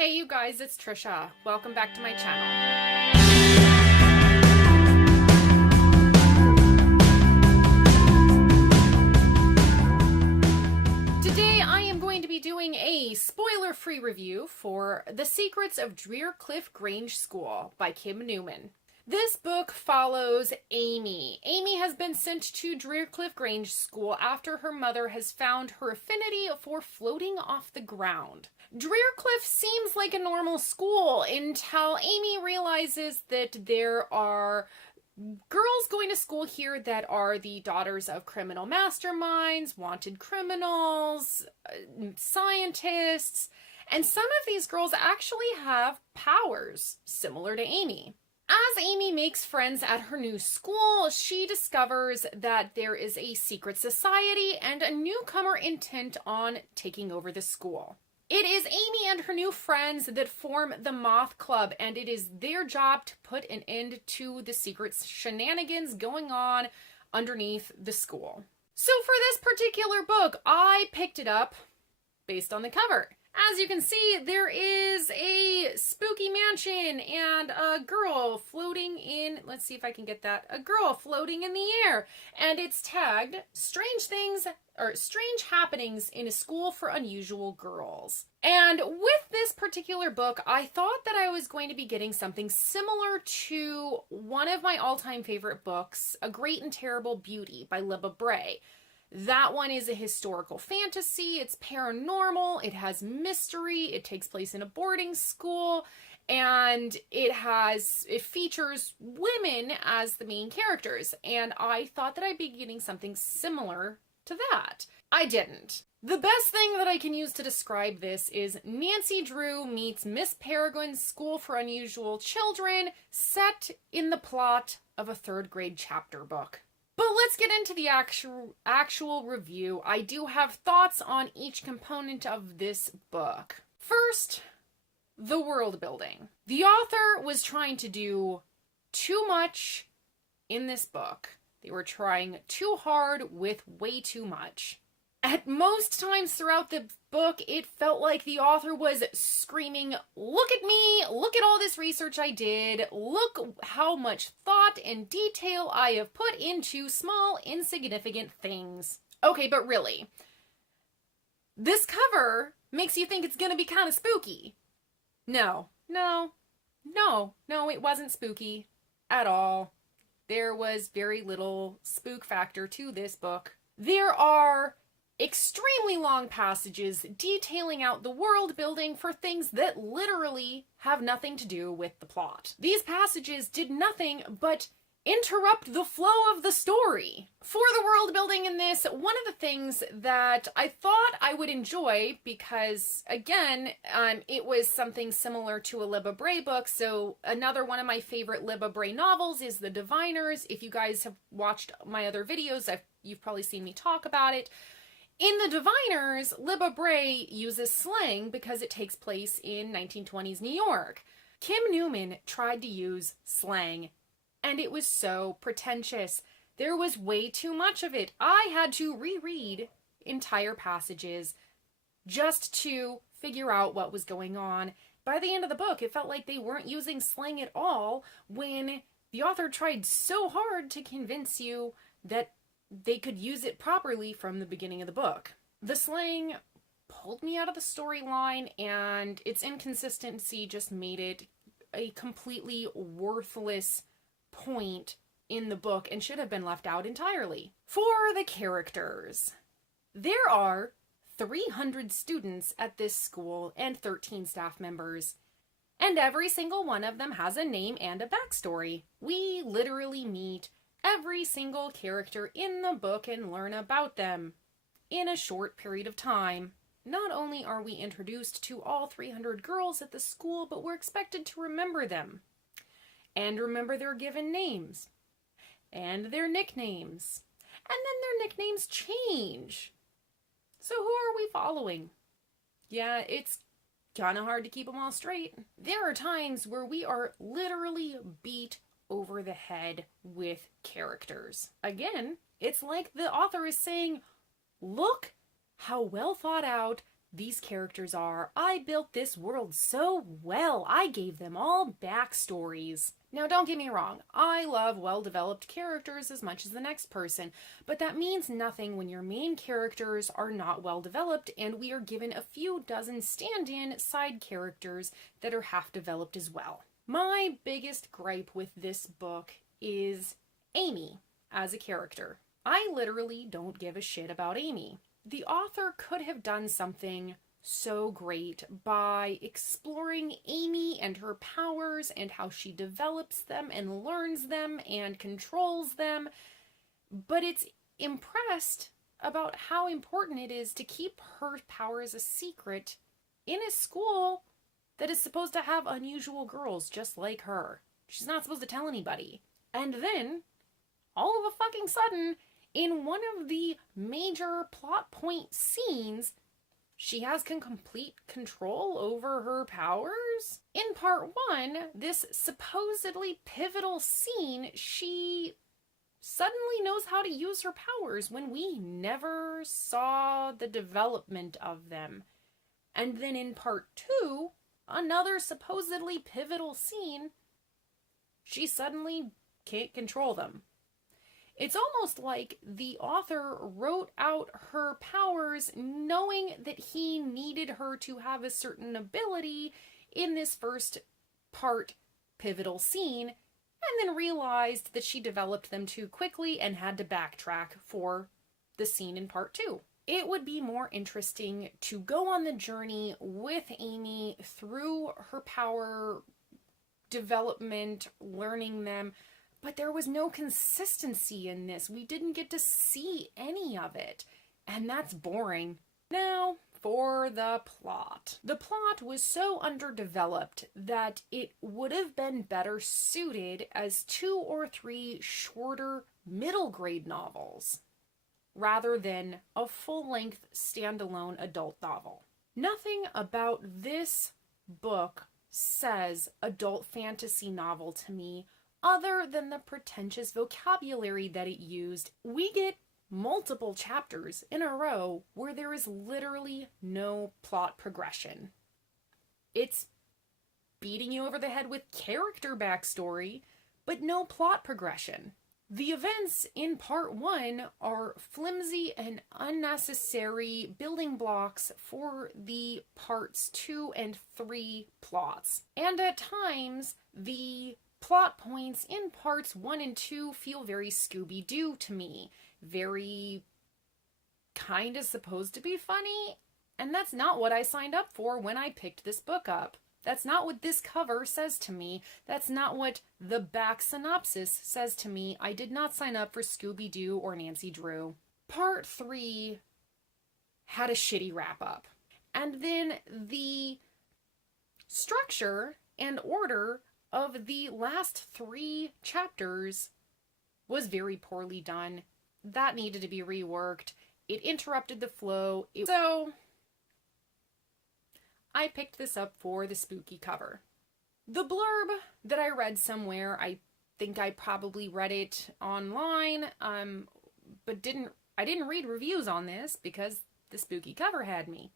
Hey you guys, it's Trisha. Welcome back to my channel. Today I am going to be doing a spoiler-free review for The Secrets of Drearcliff Grange School by Kim Newman. This book follows Amy. Amy has been sent to Drearcliff Grange School after her mother has found her affinity for floating off the ground. Drearcliff seems like a normal school until Amy realizes that there are girls going to school here that are the daughters of criminal masterminds, wanted criminals, scientists, and some of these girls actually have powers similar to Amy. As Amy makes friends at her new school, she discovers that there is a secret society and a newcomer intent on taking over the school. It is Amy and her new friends that form the Moth Club, and it is their job to put an end to the secret shenanigans going on underneath the school. So for this particular book, I picked it up based on the cover. As you can see, there is a spooky mansion and a girl floating in, let's see if I can get that, a girl floating in the air. And it's tagged, Strange Happenings in a School for Unusual Girls. And with this particular book, I thought that I was going to be getting something similar to one of my all-time favorite books, A Great and Terrible Beauty by Libba Bray. That one is a historical fantasy, it's paranormal, it has mystery, it takes place in a boarding school, and it features women as the main characters, and I thought that I'd be getting something similar to that. I didn't. The best thing that I can use to describe this is Nancy Drew meets Miss Peregrine's School for Unusual Children, set in the plot of a 3rd grade chapter book. But let's get into the actual review. I do have thoughts on each component of this book. First, the world building. The author was trying to do too much in this book. They were trying too hard with way too much. At most times throughout the book, it felt like the author was screaming, "Look at me, look at all this research I did, look how much thought and detail I have put into small, insignificant things." Okay, but really, this cover makes you think it's gonna be kind of spooky. No, it wasn't spooky at all. There was very little spook factor to this book. There are extremely long passages detailing out the world building for things that literally have nothing to do with the plot. These passages did nothing but interrupt the flow of the story. For the world building in this, one of the things that I thought I would enjoy, because again, it was something similar to a Libba Bray book, so another one of my favorite Libba Bray novels is The Diviners. If you guys have watched my other videos, you've probably seen me talk about it. In The Diviners, Libba Bray uses slang because it takes place in 1920s New York. Kim Newman tried to use slang, and it was so pretentious. There was way too much of it. I had to reread entire passages just to figure out what was going on. By the end of the book, it felt like they weren't using slang at all when the author tried so hard to convince you that they could use it properly from the beginning of the book. The slang pulled me out of the storyline, and its inconsistency just made it a completely worthless point in the book and should have been left out entirely. For the characters, there are 300 students at this school and 13 staff members, and every single one of them has a name and a backstory. We literally meet every single character in the book and learn about them in a short period of time. Not only are we introduced to all 300 girls at the school, but we're expected to remember them. And remember their given names. And their nicknames. And then their nicknames change. So who are we following? Yeah, it's kind of hard to keep them all straight. There are times where we are literally beat over the head with characters. Again, it's like the author is saying, look how well thought out these characters are. I built this world so well. I gave them all backstories. Now, don't get me wrong. I love well-developed characters as much as the next person, but that means nothing when your main characters are not well-developed and we are given a few dozen stand-in side characters that are half-developed as well. My biggest gripe with this book is Amy as a character. I literally don't give a shit about Amy. The author could have done something so great by exploring Amy and her powers and how she develops them and learns them and controls them, but it's impressed about how important it is to keep her powers a secret in a school that is supposed to have unusual girls just like her. She's not supposed to tell anybody. And then, all of a fucking sudden, in one of the major plot point scenes, she has complete control over her powers. In part 1, this supposedly pivotal scene, she suddenly knows how to use her powers when we never saw the development of them. And then in part 2, another supposedly pivotal scene, she suddenly can't control them. It's almost like the author wrote out her powers knowing that he needed her to have a certain ability in this first part pivotal scene, and then realized that she developed them too quickly and had to backtrack for the scene in part 2. It would be more interesting to go on the journey with Amy through her power development, learning them, but there was no consistency in this. We didn't get to see any of it, and that's boring. Now, for the plot. The plot was so underdeveloped that it would have been better suited as 2 or 3 shorter middle grade novels, rather than a full-length standalone adult novel. Nothing about this book says adult fantasy novel to me, other than the pretentious vocabulary that it used. We get multiple chapters in a row where there is literally no plot progression. It's beating you over the head with character backstory, but no plot progression. The events in part 1 are flimsy and unnecessary building blocks for the parts 2 and 3 plots. And at times, the plot points in parts 1 and 2 feel very Scooby-Doo to me. Very kind of supposed to be funny, and that's not what I signed up for when I picked this book up. That's not what this cover says to me. That's not what the back synopsis says to me. I did not sign up for Scooby-Doo or Nancy Drew. Part 3 had a shitty wrap-up. And then the structure and order of the last 3 chapters was very poorly done. That needed to be reworked. It interrupted the flow. So I picked this up for the spooky cover. The blurb that I read somewhere, I think I probably read it online, but I didn't read reviews on this because the spooky cover had me.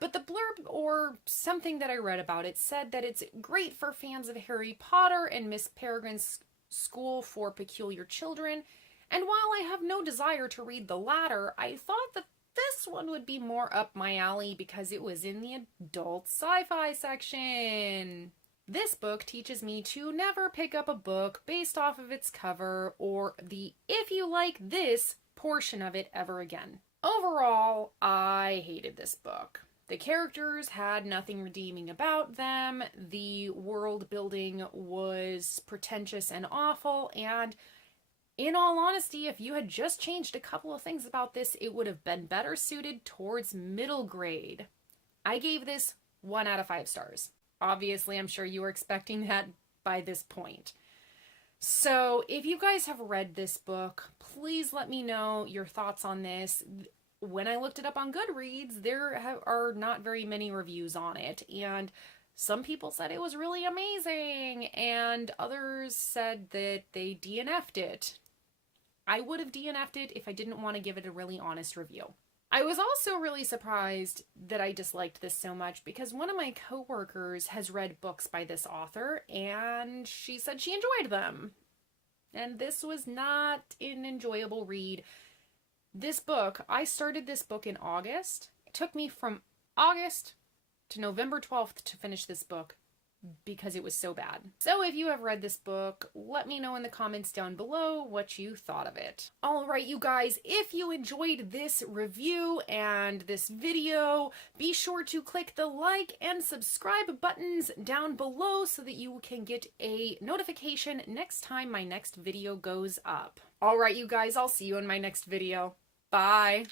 But the blurb, or something that I read about it, said that it's great for fans of Harry Potter and Miss Peregrine's School for Peculiar Children. And while I have no desire to read the latter, I thought that this one would be more up my alley because it was in the adult sci-fi section. This book teaches me to never pick up a book based off of its cover or the "if you like this" portion of it ever again. Overall, I hated this book. The characters had nothing redeeming about them, the world building was pretentious and awful, and in all honesty, if you had just changed a couple of things about this, it would have been better suited towards middle grade. I gave this 1 out of 5 stars. Obviously, I'm sure you were expecting that by this point. So, if you guys have read this book, please let me know your thoughts on this. When I looked it up on Goodreads, there are not very many reviews on it, and some people said it was really amazing, and others said that they DNF'd it. I would have DNF'd it if I didn't want to give it a really honest review. I was also really surprised that I disliked this so much because one of my coworkers has read books by this author and she said she enjoyed them. And this was not an enjoyable read. This book, I started this book in August. It took me from August to November 12th to finish this book because it was so bad. So if you have read this book, let me know in the comments down below what you thought of it. Alright you guys, if you enjoyed this review and this video, be sure to click the like and subscribe buttons down below so that you can get a notification next time my next video goes up. Alright you guys, I'll see you in my next video. Bye!